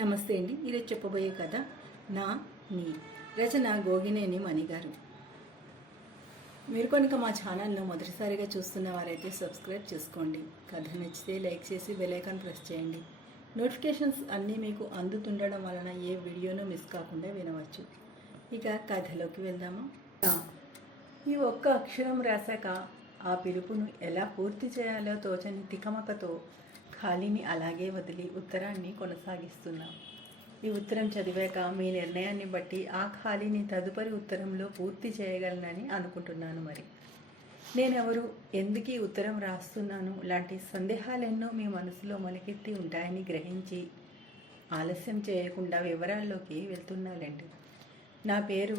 నమస్తే అండి. ఈరోజు చెప్పబోయే కథ నా నీ రచన గోగినేని మణిగారు. మీరు కనుక మా ఛానల్ను మొదటిసారిగా చూస్తున్న వారైతే సబ్స్క్రైబ్ చేసుకోండి. కథ నచ్చితే లైక్ చేసి బెల్ ఐకాన్ ప్రెస్ చేయండి. నోటిఫికేషన్స్ అన్నీ మీకు అందుతుండడం వలన ఏ వీడియోను మిస్ కాకుండా వినవచ్చు. ఇక కథలోకి వెళ్దామా. ఈ ఒక్క అక్షరం రాశాక ఆ పిలుపును ఎలా పూర్తి చేయాలో తోచని తికమకతో ఖాళీని అలాగే వదిలి ఉత్తరాన్ని కొనసాగిస్తున్నాం. ఈ ఉత్తరం చదివాక మీ నిర్ణయాన్ని బట్టి ఆ ఖాళీని తదుపరి ఉత్తరంలో పూర్తి చేయగలనని అనుకుంటున్నాను. మరి నేనెవరు, ఎందుకు ఈ ఉత్తరం రాస్తున్నాను లాంటి సందేహాలెన్నో మీ మనసులో మొలకెత్తి ఉంటాయని గ్రహించి ఆలస్యం చేయకుండా వివరాల్లోకి వెళ్తున్నానండి. నా పేరు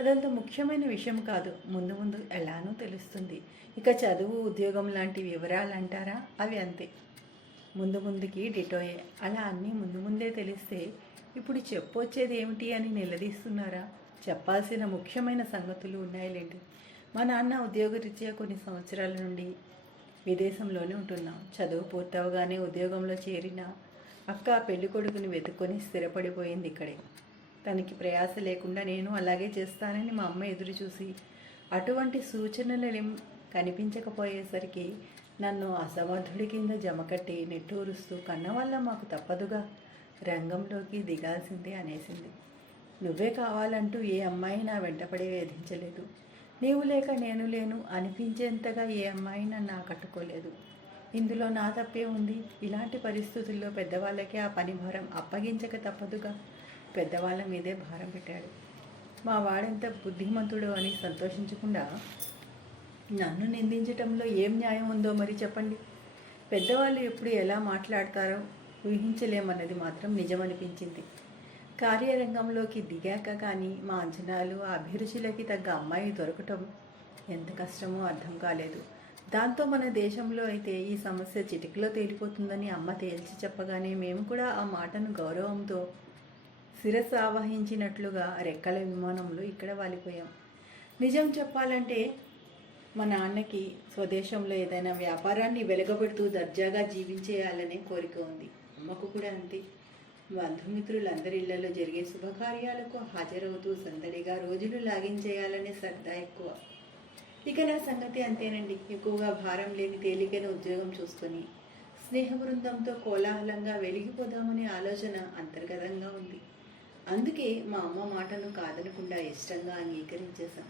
అదంత ముఖ్యమైన విషయం కాదు, ముందు ముందు ఎలానో తెలుస్తుంది. ఇక చదువు, ఉద్యోగం లాంటి వివరాలు అంటారా, అవి అంతే, ముందు ముందుకి డిటోయే. అలా అన్నీ ముందు ముందే తెలిస్తే ఇప్పుడు చెప్పొచ్చేది ఏమిటి అని నిలదీస్తున్నారా? చెప్పాల్సిన ముఖ్యమైన సంగతులు ఉన్నాయిలేండి. మా నాన్న ఉద్యోగరీత్యా కొన్ని సంవత్సరాల నుండి విదేశంలోనే ఉంటున్నాం. చదువు పూర్తవగానే ఉద్యోగంలో చేరిన అక్క పెళ్లి కొడుకుని వెతుక్కొని స్థిరపడిపోయింది ఇక్కడే. తనకి ప్రయాస లేకుండా నేను అలాగే చేస్తానని మా అమ్మ ఎదురు చూసి అటువంటి సూచనలు కనిపించకపోయేసరికి నన్ను అసమర్థుడి కింద జమకట్టి నిట్టూరుస్తూ కన్న వల్ల మాకు తప్పదుగా, రంగంలోకి దిగాల్సిందే అనేసింది. నువ్వే కావాలంటూ ఏ అమ్మాయి నా వెంటపడి వేధించలేదు. నీవు లేక నేను లేను అనిపించేంతగా ఏ అమ్మాయి నన్ను ఆకట్టుకోలేదు. ఇందులో నా తప్పే ఉంది. ఇలాంటి పరిస్థితుల్లో పెద్దవాళ్ళకి ఆ పని భారం అప్పగించక తప్పదుగా. పెద్దవాళ్ళ మీదే భారం పెట్టాడు. మా వాడెంత బుద్ధిమంతుడు అని సంతోషించకుండా నన్ను నిందించటంలో ఏం న్యాయం ఉందో మరి చెప్పండి. పెద్దవాళ్ళు ఎప్పుడు ఎలా మాట్లాడతారో ఊహించలేమన్నది మాత్రం నిజమనిపించింది. కార్యరంగంలోకి దిగాక కానీ మా అంచనాలు, అభిరుచులకి తగ్గ అమ్మాయి దొరకటం ఎంత కష్టమో అర్థం కాలేదు. దాంతో మన దేశంలో అయితే ఈ సమస్య చిటికలో తేలిపోతుందని అమ్మ తేల్చి చెప్పగానే మేము కూడా ఆ మాటను గౌరవంతో శిరస్సు ఆవహించినట్లుగా రెక్కల విమానంలో ఇక్కడ వాలిపోయాం. నిజం చెప్పాలంటే మా నాన్నకి స్వదేశంలో ఏదైనా వ్యాపారాన్ని వెలగబెడుతూ దర్జాగా జీవించేయాలనే కోరిక ఉంది. అమ్మకు కూడా అంతే. బంధుమిత్రులందరి ఇళ్లలో జరిగే శుభకార్యాలకు హాజరవుతూ సందడిగా రోజులు లాగించేయాలనే సరదా ఎక్కువ. ఇక నా సంగతి అంతేనండి. ఎక్కువగా భారం లేని తేలికైన ఉద్యోగం చూసుకొని స్నేహ బృందంతో కోలాహలంగా వెలిగిపోదామనే ఆలోచన అంతర్గతంగా ఉంది. అందుకే మా అమ్మ మాటను కాదనకుండా ఇష్టంగా అంగీకరించేశాం.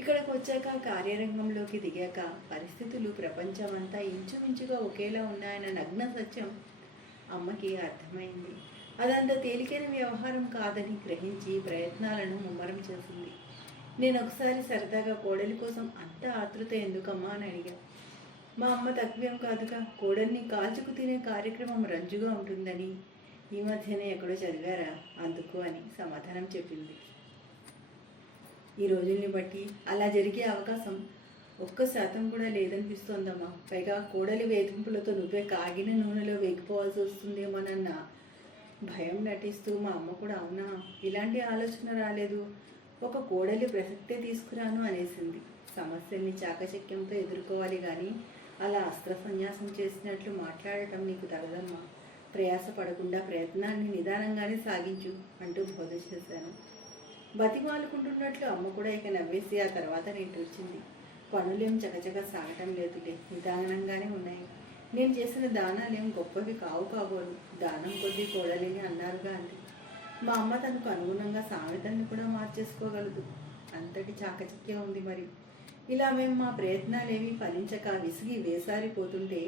ఇక్కడికి వచ్చాక, కార్యరంగంలోకి దిగాక పరిస్థితులు ప్రపంచమంతా ఇంచుమించుగా ఒకేలా ఉన్నాయన్న నగ్న సత్యం అమ్మకి అర్థమైంది. అదంత తేలికైన వ్యవహారం కాదని గ్రహించి ప్రయత్నాలను ముమ్మరం చేసింది. నేను ఒకసారి సరదాగా కోడలి కోసం అంత ఆతృత ఎందుకమ్మా అని అడిగా. మా అమ్మ తక్కువేం కాదుగా, కోడల్ని కాల్చుకు తినే కార్యక్రమం రంజుగా ఉంటుందని ఈ మధ్యనే ఎక్కడో చదివారా, అందుకు అని సమాధానం చెప్పింది. ఈ రోజుల్ని బట్టి అలా జరిగే అవకాశం 1% కూడా లేదనిపిస్తోందమ్మా. పైగా కోడలి వేధింపులతో నువ్వే కాగిన నూనెలో వేగిపోవాల్సి వస్తుందేమోనన్న భయం నటిస్తూ మా అమ్మ కూడా అవునా, ఇలాంటి ఆలోచన రాలేదు, ఒక కోడలి ప్రసక్తే తీసుకురాను అనేసింది. సమస్యల్ని చాకచక్యంతో ఎదుర్కోవాలి కానీ అలా అస్త్ర సన్యాసం చేసినట్లు మాట్లాడటం నీకు తగదమ్మా. ప్రయాస పడకుండా ప్రయత్నాన్ని నిదానంగానే సాగించు అంటూ బోధ చేశాను. బతిమాలుకుంటున్నట్లు అమ్మ కూడా ఇక నవ్వేసి ఆ తర్వాత నిట్టూర్చింది. పనులేం చకచక సాగటం లేదులే, నిదానంగానే ఉన్నాయి. నేను చేసిన దానాలేం గొప్పవి కావు కాబోలు, దానం కొద్దీ కోడలిని అన్నారుగా అంది. మా అమ్మ తనకు అనుగుణంగా సామెతల్ని కూడా మార్చేసుకోగలదు, అంతటి చాకచక్యం ఉంది. మరి ఇలా మేము మా ప్రయత్నాలేమీ ఫలించక విసిగి వేసారిపోతుంటే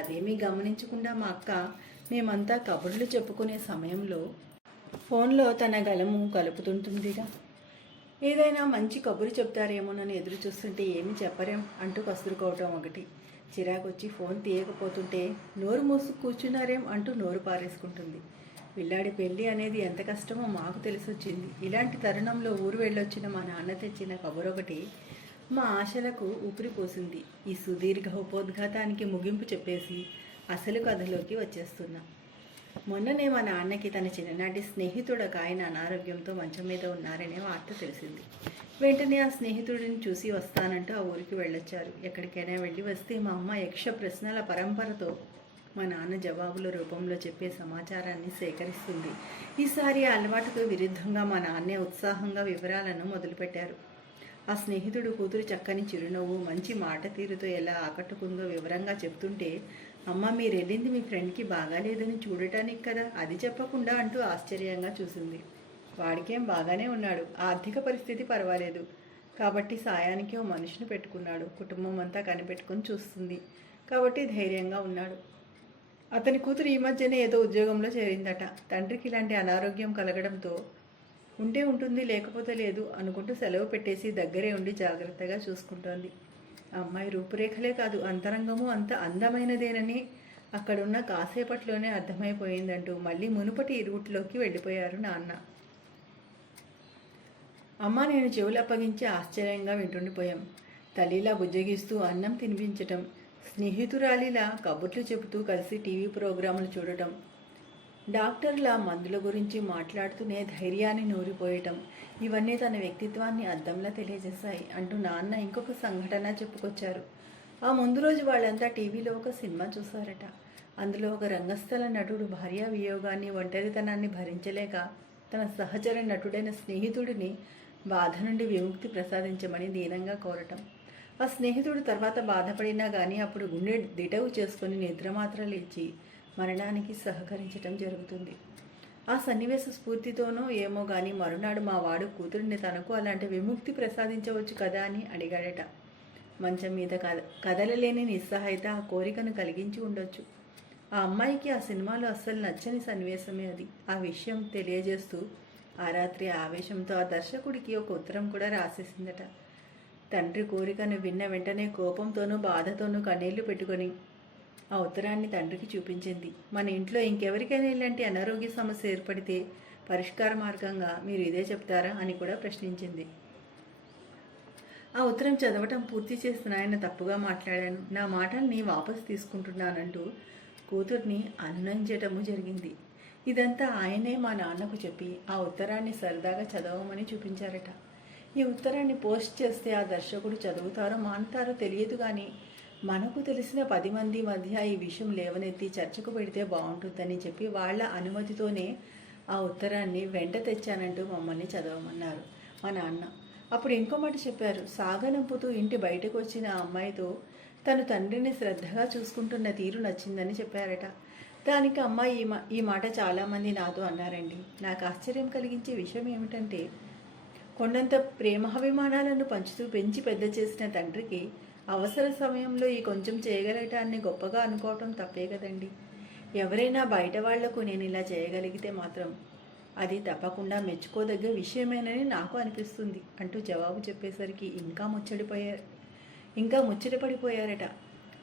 అదేమీ గమనించకుండా మా అక్క మేమంతా కబుర్లు చెప్పుకునే సమయంలో ఫోన్లో తన గలము కలుపుతుంటుందిగా. ఏదైనా మంచి కబురు చెప్తారేమోనని ఎదురు చూస్తుంటే ఏమి చెప్పరేం అంటూ కసురుకోవటం ఒకటి. చిరాకొచ్చి ఫోన్ తీయకపోతుంటే నోరు మూసు కూర్చున్నారేం అంటూ నోరు పారేసుకుంటుంది. పిల్లాడి పెళ్ళి అనేది ఎంత కష్టమో మాకు తెలిసొచ్చింది. ఇలాంటి తరుణంలో ఊరు వెళ్ళొచ్చిన మా నాన్న తెచ్చిన కబురొకటి మా ఆశలకు ఊపిరిపోసింది. ఈ సుదీర్ఘ ఉపోద్ఘాతానికి ముగింపు చెప్పేసి అసలు కథలోకి వచ్చేస్తున్నా. మొన్ననే మా నాన్నకి తన చిన్ననాటి స్నేహితుడు ఒక ఆయన అనారోగ్యంతో మంచం మీద ఉన్నారనే వార్త తెలిసింది. వెంటనే ఆ స్నేహితుడిని చూసి వస్తానంటూ ఆ ఊరికి వెళ్ళొచ్చారు. ఎక్కడికైనా వెళ్ళి వస్తే మా అమ్మ యక్ష ప్రశ్నల పరంపరతో మా నాన్న జవాబుల రూపంలో చెప్పే సమాచారాన్ని సేకరిస్తుంది. ఈసారి ఆ అలవాటుకు విరుద్ధంగా మా నాన్నే ఉత్సాహంగా వివరాలను మొదలుపెట్టారు. ఆ స్నేహితుడు కూతురు చక్కని చిరునవ్వు, మంచి మాట తీరుతో ఎలా ఆకట్టుకుందో వివరంగా చెప్తుంటే, అమ్మ మీరు వెళ్ళింది మీ ఫ్రెండ్కి బాగాలేదని చూడటానికి కదా, అది చెప్పకుండా అంటూ ఆశ్చర్యంగా చూసింది. వాడికేం బాగానే ఉన్నాడు, ఆర్థిక పరిస్థితి పర్వాలేదు కాబట్టి సాయానికి ఓ మనిషిని పెట్టుకున్నాడు, కుటుంబం అంతా కనిపెట్టుకుని చూస్తుంది కాబట్టి ధైర్యంగా ఉన్నాడు. అతని కూతురు ఈ మధ్యనే ఏదో ఉద్యోగంలో చేరిందట. తండ్రికి ఇలాంటి అనారోగ్యం కలగడంతో ఉంటే ఉంటుంది లేకపోతే లేదు అనుకుంటూ సెలవు పెట్టేసి దగ్గరే ఉండి జాగ్రత్తగా చూసుకుంటోంది. ఆ అమ్మాయి రూపురేఖలే కాదు అంతరంగము అంత అందమైనదేనని అక్కడున్న కాసేపట్లోనే అర్థమైపోయిందంటూ మళ్ళీ మునుపటి రూట్లోకి వెళ్ళిపోయారు నాన్న. అమ్మ నేను చెవులు అప్పగించి ఆశ్చర్యంగా వింటుండిపోయాం. తల్లిలా బుజ్జగిస్తూ అన్నం తినిపించటం, స్నేహితురాలిలా కబుర్లు చెబుతూ కలిసి టీవీ ప్రోగ్రాములు చూడటం, డాక్టర్ల మందుల గురించి మాట్లాడుతూనే ధైర్యాన్ని నూరిపోయటం, ఇవన్నీ తన వ్యక్తిత్వాన్ని అద్దంలా తెలియజేశాయి అంటూ నాన్న ఇంకొక సంఘటన చెప్పుకొచ్చారు. ఆ ముందు రోజు వాళ్ళంతా టీవీలో ఒక సినిమా చూశారట. అందులో ఒక రంగస్థల నటుడు భార్యా వియోగాన్ని, ఒంటరితనాన్ని భరించలేక తన సహచర నటుడైన స్నేహితుడిని బాధ నుండి విముక్తి ప్రసాదించమని దీనంగా కోరటం. ఆ స్నేహితుడు తర్వాత బాధపడినా కానీ అప్పుడు గుండె దిటవు చేసుకుని నిద్రమాత్రలు ఇచ్చి మరణానికి సహకరించటం జరుగుతుంది. ఆ సన్నివేశ స్ఫూర్తితోనో ఏమో కానీ మరునాడు మా వాడు కూతురిని తనకు అలాంటి విముక్తి ప్రసాదించవచ్చు కదా అని అడిగాడట. మంచం మీద కదలలేని నిస్సహాయత ఆ కోరికను కలిగించి ఉండొచ్చు. ఆ అమ్మాయికి ఆ సినిమాలో అస్సలు నచ్చని సన్నివేశమే అది. ఆ విషయం తెలియజేస్తూ ఆ రాత్రి ఆవేశంతో ఆ దర్శకుడికి ఒక ఉత్తరం కూడా రాసేసిందట. తండ్రి కోరికను విన్న వెంటనే కోపంతోనూ బాధతోనూ కన్నీళ్లు పెట్టుకొని ఆ ఉత్తరాన్ని తండ్రికి చూపించింది. మన ఇంట్లో ఇంకెవరికైనా ఇలాంటి అనారోగ్య సమస్య ఏర్పడితే పరిష్కార మార్గంగా మీరు ఇదే చెప్తారా అని కూడా ప్రశ్నించింది. ఆ ఉత్తరం చదవటం పూర్తి చేసిన ఆయన తప్పుగా మాట్లాడాను, నా మాటల్ని వాపసు తీసుకుంటున్నానంటూ కూతుర్ని అనునంచటము జరిగింది. ఇదంతా ఆయనే మా నాన్నకు చెప్పి ఆ ఉత్తరాన్ని సరదాగా చదవమని చూపించారట. ఈ ఉత్తరాన్ని పోస్ట్ చేస్తే ఆ దర్శకుడు చదువుతారో మానుతారో తెలియదు కానీ మనకు తెలిసిన 10 మంది మధ్య ఈ విషయం లేవనెత్తి చర్చకు పెడితే బాగుంటుందని చెప్పి వాళ్ళ అనుమతితోనే ఆ ఉత్తరాన్ని వెంట తెచ్చానంటూ మమ్మల్ని చదవమన్నారు మా నాన్న. అప్పుడు ఇంకో మాట చెప్పారు. సాగనంపుతూ ఇంటి బయటకు వచ్చిన ఆ అమ్మాయితో తను తండ్రిని శ్రద్ధగా చూసుకుంటున్న తీరు నచ్చిందని చెప్పారట. దానికి అమ్మ ఈ మాట చాలామంది నాతో అన్నారండి. నాకు ఆశ్చర్యం కలిగించే విషయం ఏమిటంటే కొండంత ప్రేమాభిమానాలను పంచుతూ పెంచి పెద్ద చేసిన తండ్రికి అవసర సమయంలో ఈ కొంచెం చేయగలగటాన్ని గొప్పగా అనుకోవటం తప్పే కదండి. ఎవరైనా బయట వాళ్లకు నేను ఇలా చేయగలిగితే మాత్రం అది తప్పకుండా మెచ్చుకోదగ్గ విషయమేనని నాకు అనిపిస్తుంది అంటూ జవాబు చెప్పేసరికి ఇంకా ముచ్చటపడిపోయారట.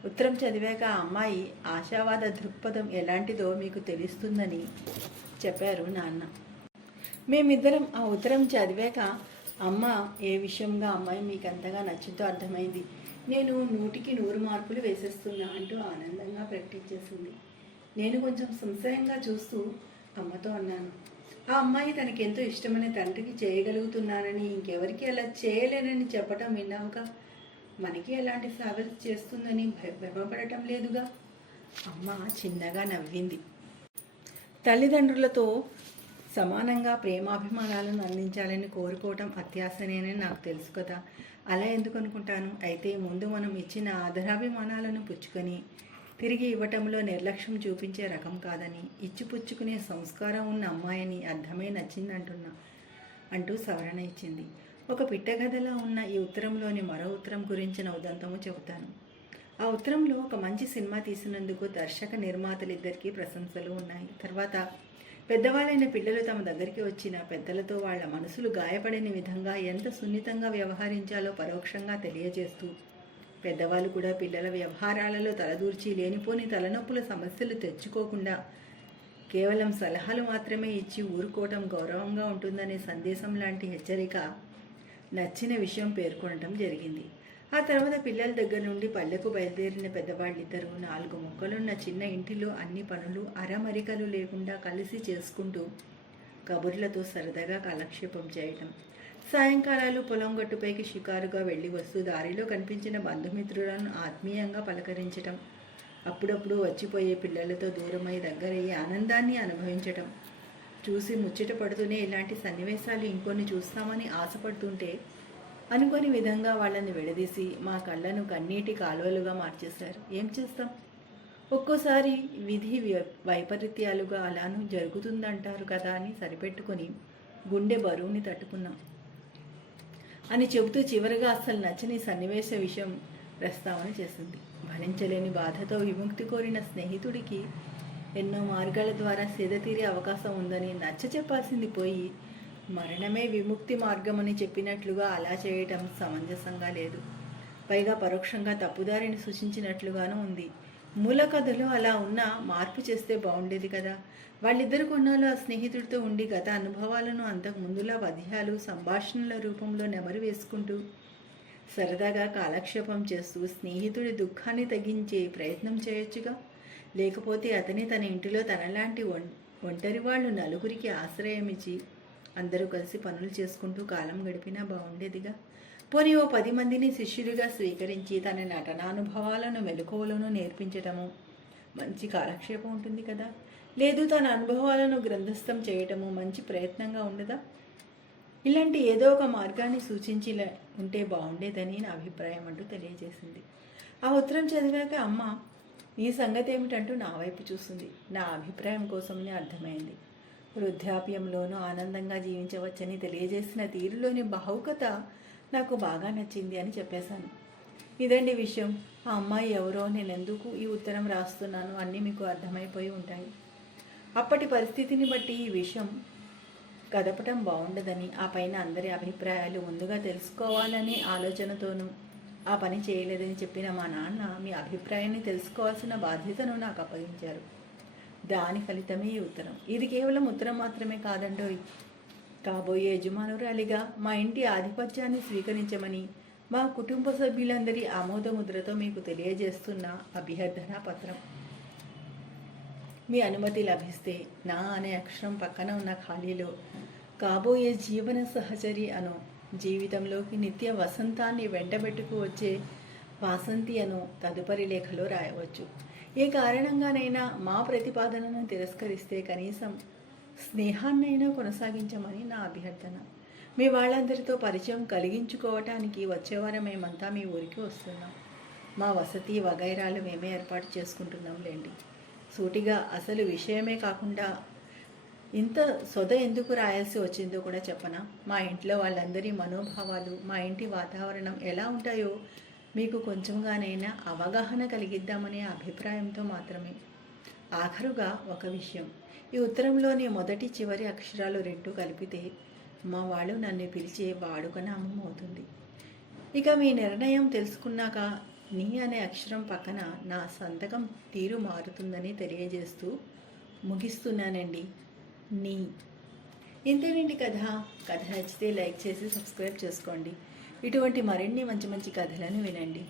ఉత్తరం చదివాక ఆ అమ్మాయి ఆశావాద దృక్పథం ఎలాంటిదో మీకు తెలుస్తుందని చెప్పారు నాన్న. మేమిద్దరం ఆ ఉత్తరం చదివాక అమ్మ ఏ విషయంగా అమ్మాయి మీకు అంతగా నచ్చిందో అర్థమైంది. నేను 100కి 100 మార్కులు వేసేస్తున్నా అంటూ ఆనందంగా ప్రకటించేసింది. నేను కొంచెం సంశయంగా చూస్తూ అమ్మతో అన్నాను, ఆ అమ్మాయి తనకెంతో ఇష్టమైన తండ్రికి చేయగలుగుతున్నానని ఇంకెవరికి అలా చేయలేనని చెప్పటం విన్నావుగా, మనకి ఎలాంటి సేవలు చేస్తుందని భయపడటం లేదుగా. అమ్మ చిన్నగా నవ్వింది. తల్లిదండ్రులతో సమానంగా ప్రేమాభిమానాలను అందించాలని కోరుకోవటం అత్యాశనేనని నాకు తెలుసు కదా. అలా ఎందుకు అనుకుంటాను? అయితే ముందు మనం ఇచ్చిన ఆదరాభిమానాలను పుచ్చుకొని తిరిగి ఇవ్వటంలో నిర్లక్ష్యం చూపించే రకం కాదని, ఇచ్చిపుచ్చుకునే సంస్కారం ఉన్న అమ్మాయిని అర్థమై నచ్చిందంటున్నా అంటూ సవరణ ఇచ్చింది. ఒక పిట్టగదలా ఉన్న ఈ ఉత్తరంలోని మరో ఉత్తరం గురించిన ఉదంతము చెబుతాను. ఆ ఉత్తరంలో ఒక మంచి సినిమా తీసినందుకు దర్శక నిర్మాతలిద్దరికీ ప్రశంసలు ఉన్నాయి. తర్వాత పెద్దవాళ్ళైన పిల్లలు తమ దగ్గరికి వచ్చిన పెద్దలతో వాళ్ళ మనసులు గాయపడని విధంగా ఎంత సున్నితంగా వ్యవహరించాలో పరోక్షంగా తెలియజేస్తూ, పెద్దవాళ్ళు కూడా పిల్లల వ్యవహారాలలో తలదూర్చి లేనిపోని తలనొప్పుల సమస్యలు తెచ్చుకోకుండా కేవలం సలహాలు మాత్రమే ఇచ్చి ఊరుకోవటం గౌరవంగా ఉంటుందనే సందేశం లాంటి హెచ్చరిక నచ్చిన విషయం పేర్కొనటం జరిగింది. ఆ తర్వాత పిల్లల దగ్గర నుండి పల్లెకు బయలుదేరిన పెద్దవాళ్ళిద్దరూ 4 ముక్కలున్న చిన్న ఇంటిలో అన్ని పనులు అరమరికలు లేకుండా కలిసి చేసుకుంటూ కబుర్లతో సరదాగా కాలక్షేపం చేయటం, సాయంకాలాలు పొలం గట్టుపైకి షికారుగా వెళ్ళి వస్తూ దారిలో కనిపించిన బంధుమిత్రులను ఆత్మీయంగా పలకరించటం, అప్పుడప్పుడు వచ్చిపోయే పిల్లలతో దూరమై దగ్గరయ్యి ఆనందాన్ని అనుభవించటం చూసి ముచ్చట పడుతూనే ఇలాంటి సన్నివేశాలు ఇంకొన్ని చూస్తామని ఆశపడుతుంటే అనుకోని విధంగా వాళ్ళని విడదీసి మా కళ్ళను కన్నీటి కాలువలుగా మార్చేశారు. ఏం చేస్తాం, ఒక్కోసారి విధి వైపరీత్యాలుగా అలానూ జరుగుతుందంటారు కదా అని సరిపెట్టుకొని గుండె బరువుని తట్టుకున్నాం అని చెబుతూ చివరిగా అస్సలు నచ్చని సన్నివేశ విషయం ప్రస్తావన చేసింది. భరించలేని బాధతో విముక్తి కోరిన స్నేహితుడికి ఎన్నో మార్గాల ద్వారా సేద తీరే అవకాశం ఉందని నచ్చ చెప్పాల్సింది పోయి మరణమే విముక్తి మార్గమని చెప్పినట్లుగా అలా చేయటం సమంజసంగా లేదు. పైగా పరోక్షంగా తప్పుదారిని సూచించినట్లుగానూ ఉంది. మూల కథలో అలా ఉన్నా మార్పు చేస్తే బాగుండేది కదా. వాళ్ళిద్దరు కొన్నాళ్ళు ఆ స్నేహితుడితో ఉండి గత అనుభవాలను అంతకు ముందులా పద్యాలు సంభాషణల రూపంలో నెమరు వేసుకుంటూ సరదాగా కాలక్షేపం చేస్తూ స్నేహితుడి దుఃఖాన్ని తగ్గించే ప్రయత్నం చేయొచ్చుగా. లేకపోతే అతని తన ఇంటిలో తనలాంటి ఒంటరి వాళ్ళు నలుగురికి ఆశ్రయం ఇచ్చి అందరూ కలిసి పనులు చేసుకుంటూ కాలం గడిపినా బాగుండేదిగా. పోనీ ఓ 10 మందిని శిష్యుడిగా స్వీకరించి తన నటనానుభవాలను మెలకువలను నేర్పించటము మంచి కాలక్షేపం ఉంటుంది కదా. లేదు తన అనుభవాలను గ్రంథస్థం చేయటము మంచి ప్రయత్నంగా ఉండదా. ఇలాంటి ఏదో ఒక మార్గాన్ని సూచించి ఉంటే బాగుండేదని నా అభిప్రాయం అంటూ తెలియజేసింది. ఆ ఉత్తరం చదివాక అమ్మ ఈ సంగతి ఏమిటంటూ నా వైపు చూస్తుంది. నా అభిప్రాయం కోసమని అర్థమైంది. వృద్ధాప్యంలోనూ ఆనందంగా జీవించవచ్చని తెలియజేసిన తీరులోని భావుకత నాకు బాగా నచ్చింది అని చెప్పేశాను. ఇదండి విషయం. ఆ అమ్మాయి ఎవరో, నేను ఎందుకు ఈ ఉత్తరం రాస్తున్నాను అన్నీ మీకు అర్థమైపోయి ఉంటాయి. అప్పటి పరిస్థితిని బట్టి ఈ విషయం కదపటం బాగుండదని, ఆ పైన అందరి అభిప్రాయాలు ముందుగా తెలుసుకోవాలనే ఆలోచనతోనూ ఆ పని చేయలేదని చెప్పిన మా నాన్న మీ అభిప్రాయాన్ని తెలుసుకోవాల్సిన బాధ్యతను నాకు అప్పగించారు. దాని ఫలితమే ఈ ఉత్తరం. ఇది కేవలం ఉత్తరం మాత్రమే కాదండోయ్. కాబోయే యజమానురాలిగా మా ఇంటి ఆధిపత్యాన్ని స్వీకరించమని మా కుటుంబ సభ్యులందరి ఆమోదముద్రతో మీకు తెలియజేస్తున్న అభ్యర్థన పత్రం. మీ అనుమతి లభిస్తే నా అనే అక్షరం పక్కన ఉన్న ఖాళీలో కాబోయే జీవన సహచరి అను, జీవితంలోకి నిత్య వసంతాన్ని వెంటబెట్టుకు వచ్చే వాసంతి అను తదుపరి లేఖలో రాయవచ్చు. ఏ కారణంగానైనా మా ప్రతిపాదనను తిరస్కరిస్తే కనీసం స్నేహాన్నైనా కొనసాగించమని నా అభ్యర్థన. మీ వాళ్ళందరితో పరిచయం కలిగించుకోవటానికి వచ్చేవారం మేమంతా మీ ఊరికి వస్తున్నాం. మా వసతి వగైరాలు మేమే ఏర్పాటు చేసుకుంటున్నాం లేండి. సూటిగా అసలు విషయమే కాకుండా ఇంత సొద ఎందుకు రాయాల్సి వచ్చిందో కూడా చెప్పనా. మా ఇంట్లో వాళ్ళందరి మనోభావాలు, మా ఇంటి వాతావరణం ఎలా ఉంటాయో మీకు కొంచెంగానైనా అవగాహన కలిగిద్దామనే అభిప్రాయంతో మాత్రమే. ఆఖరుగా ఒక విషయం, ఈ ఉత్తరంలోని మొదటి చివరి అక్షరాలు 2 కలిపితే మా వాళ్ళు నన్ను పిలిచే వాడుకనామం అవుతుంది. ఇక మీ నిర్ణయం తెలుసుకున్నాక నీ అనే అక్షరం పక్కన నా సంతకం తీరు మారుతుందని తెలియజేస్తూ ముగిస్తున్నానండి. నీ. ఇంతేనండి కథ. కథ నచ్చితే లైక్ చేసి సబ్స్క్రైబ్ చేసుకోండి. ఇటువంటి మరిన్ని మంచి మంచి కథలను వినండి.